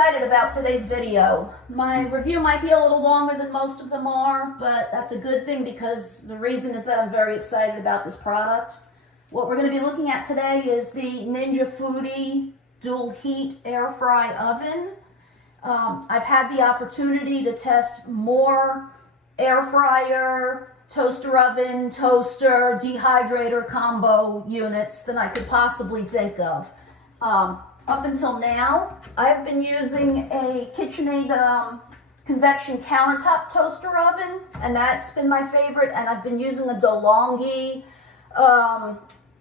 excited about today's video. My review might be a little longer than most of them are, but that's a good thing because the reason is that I'm very excited about this product. What we're going to be looking at today is the Ninja Foodi dual heat air fry oven. I've had the opportunity to test more air fryer, toaster oven, toaster, dehydrator combo units than I could possibly think of. Up until now, I've been using a KitchenAid convection countertop toaster oven, and that's been my favorite, and I've been using a DeLonghi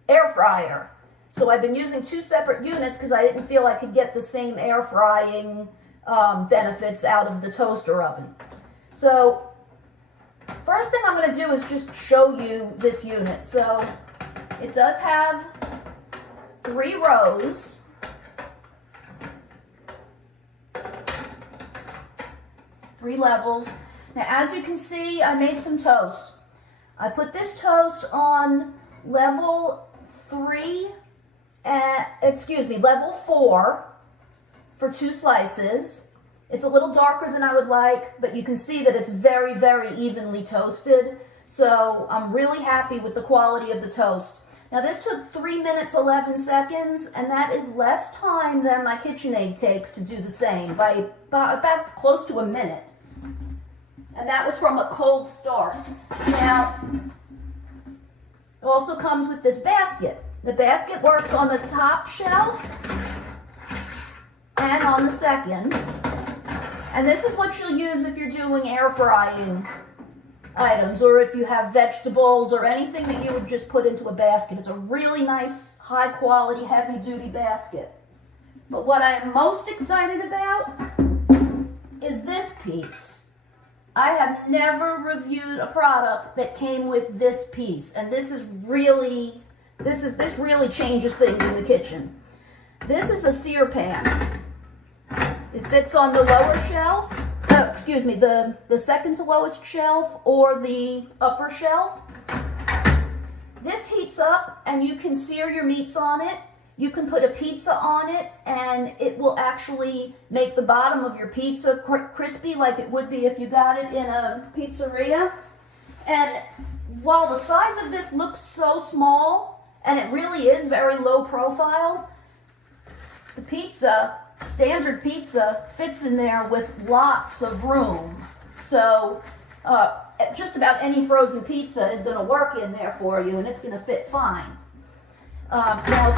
air fryer. So I've been using two separate units because I didn't feel I could get the same air frying benefits out of the toaster oven. So first thing I'm going to do is just show you this unit. So it does have 3 rows. 3 levels. Now, as you can see, I made some toast. I put this toast on level 4 for 2 slices. It's a little darker than I would like, but you can see that it's very, very evenly toasted. So I'm really happy with the quality of the toast. Now, this took 3 minutes, 11 seconds, and that is less time than my KitchenAid takes to do the same, by about close to a minute. And that was from a cold start. Now, it also comes with this basket. The basket works on the top shelf and on the second. And this is what you'll use if you're doing air frying items, or if you have vegetables or anything that you would just put into a basket. It's a really nice, high quality, heavy duty basket. But what I am most excited about is this piece. I have never reviewed a product that came with this piece, and this really changes things in the kitchen. This is a sear pan. It fits on the lower shelf, the second to lowest shelf or the upper shelf. This heats up and you can sear your meats on it. You can put a pizza on it and it will actually make the bottom of your pizza crispy like it would be if you got it in a pizzeria. And while the size of this looks so small, and it really is very low profile, the pizza, standard pizza, fits in there with lots of room. So just about any frozen pizza is going to work in there for you, and it's going to fit fine. Now,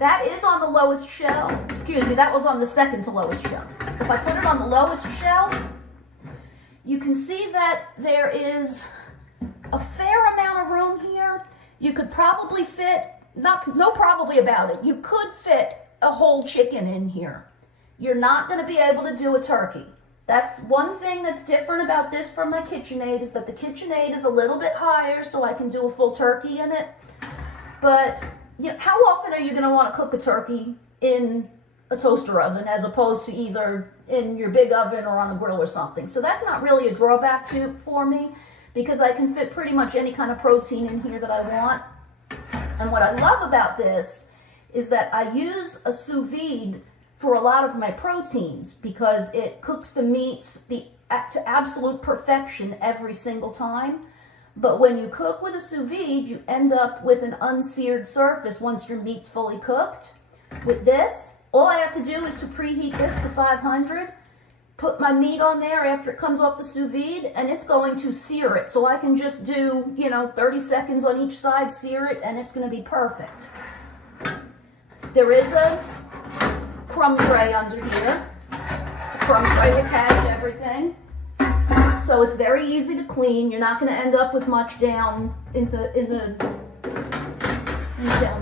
that is on the lowest shelf. Excuse me, that was on the second to lowest shelf. If I put it on the lowest shelf, you can see that there is a fair amount of room here. You could probably fit, no probably about it, you could fit a whole chicken in here. You're not going to be able to do a turkey. That's one thing that's different about this from my KitchenAid, is that the KitchenAid is a little bit higher, so I can do a full turkey in it. But you know, how often are you going to want to cook a turkey in a toaster oven as opposed to either in your big oven or on a grill or something? So that's not really a drawback for me, because I can fit pretty much any kind of protein in here that I want. And what I love about this is that I use a sous vide for a lot of my proteins, because it cooks the meats to absolute perfection every single time. But when you cook with a sous vide, you end up with an unseared surface once your meat's fully cooked. With this, all I have to do is to preheat this to 500, put my meat on there after it comes off the sous vide, and it's going to sear it. So I can just do, 30 seconds on each side, sear it, and it's going to be perfect. There is a crumb tray under here, a crumb tray to catch everything. So it's very easy to clean. You're not going to end up with much down down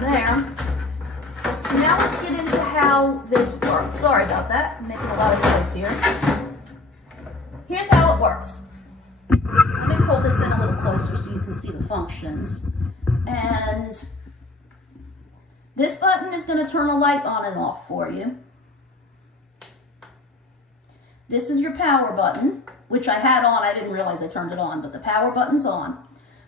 there. So now let's get into how this works. Sorry about that. I'm making a lot of noise here. Here's how it works. Let me pull this in a little closer so you can see the functions. And this button is going to turn a light on and off for you. This is your power button, which I had on. I didn't realize I turned it on, but the power button's on.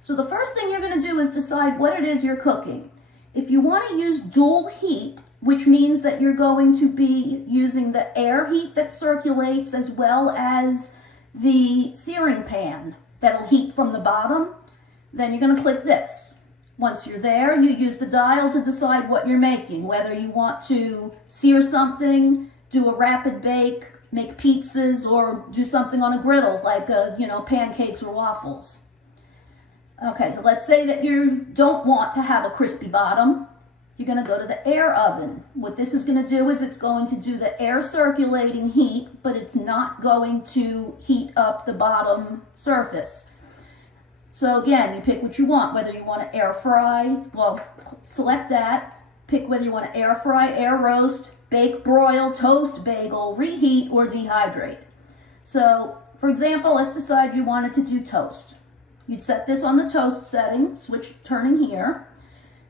So the first thing you're going to do is decide what it is you're cooking. If you want to use dual heat, which means that you're going to be using the air heat that circulates as well as the searing pan that'll heat from the bottom. Then you're going to click this. Once you're there, you use the dial to decide what you're making, whether you want to sear something, do a rapid bake, make pizzas, or do something on a griddle like pancakes or waffles. Okay, let's say that you don't want to have a crispy bottom. You're going to go to the air oven. What this is going to do is it's going to do the air circulating heat, but it's not going to heat up the bottom surface. So again, you pick what you want, whether you want to air fry, well, select that, pick whether you want to air fry, air roast, bake, broil, toast, bagel, reheat, or dehydrate. So, for example, let's decide you wanted to do toast. You'd set this on the toast setting, turning here.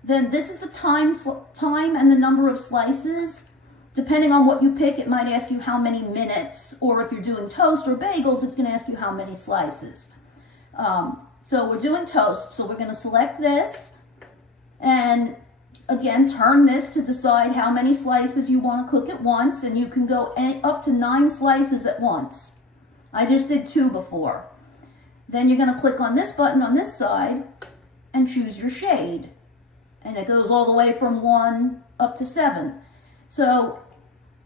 Then this is the time and the number of slices. Depending on what you pick, it might ask you how many minutes, or if you're doing toast or bagels, it's going to ask you how many slices. So we're doing toast, so we're going to select this, and again, turn this to decide how many slices you want to cook at once, and you can go up to 9 slices at once. I just did 2 before. Then you're going to click on this button on this side and choose your shade. And it goes all the way from 1 up to 7. So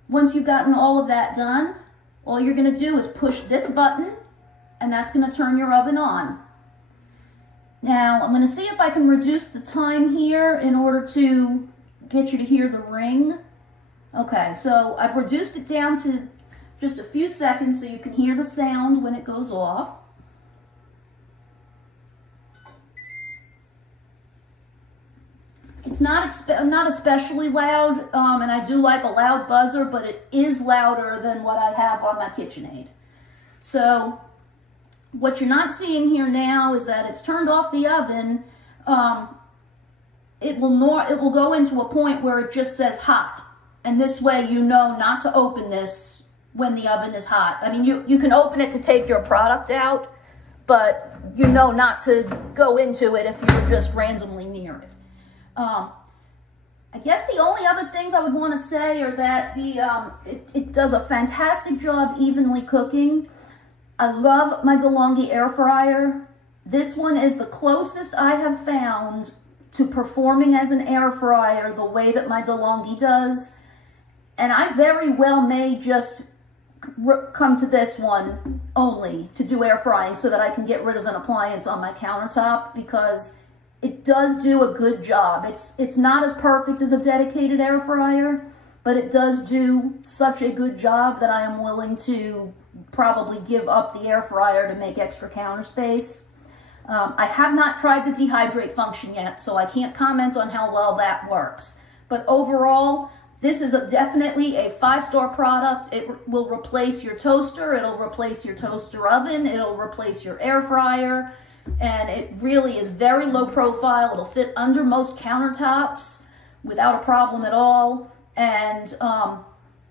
once you've gotten all of that done, all you're going to do is push this button, and that's going to turn your oven on. Now, I'm going to see if I can reduce the time here in order to get you to hear the ring. Okay, so I've reduced it down to just a few seconds so you can hear the sound when it goes off. It's not especially loud, and I do like a loud buzzer, but it is louder than what I have on my KitchenAid. So what you're not seeing here now is that it's turned off the oven. It will go into a point where it just says hot, and this way you know not to open this when the oven is hot. I mean, you can open it to take your product out, but you know not to go into it if you're just randomly near it. I guess the only other things I would want to say are that it does a fantastic job evenly cooking. I love my DeLonghi air fryer. This one is the closest I have found to performing as an air fryer the way that my DeLonghi does. And I very well may just come to this one only to do air frying so that I can get rid of an appliance on my countertop, because it does do a good job. It's not as perfect as a dedicated air fryer, but it does do such a good job that I am willing to probably give up the air fryer to make extra counter space. I have not tried the dehydrate function yet, so I can't comment on how well that works. But overall, this is definitely a 5-star product. It will replace your toaster, it'll replace your toaster oven, it'll replace your air fryer, and it really is very low profile. It'll fit under most countertops without a problem at all. And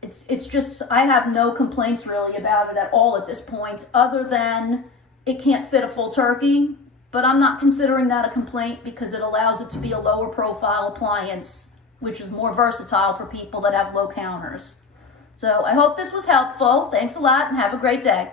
it's just, I have no complaints really about it at all at this point, other than it can't fit a full turkey, but I'm not considering that a complaint because it allows it to be a lower profile appliance, which is more versatile for people that have low counters. So I hope this was helpful. Thanks a lot and have a great day.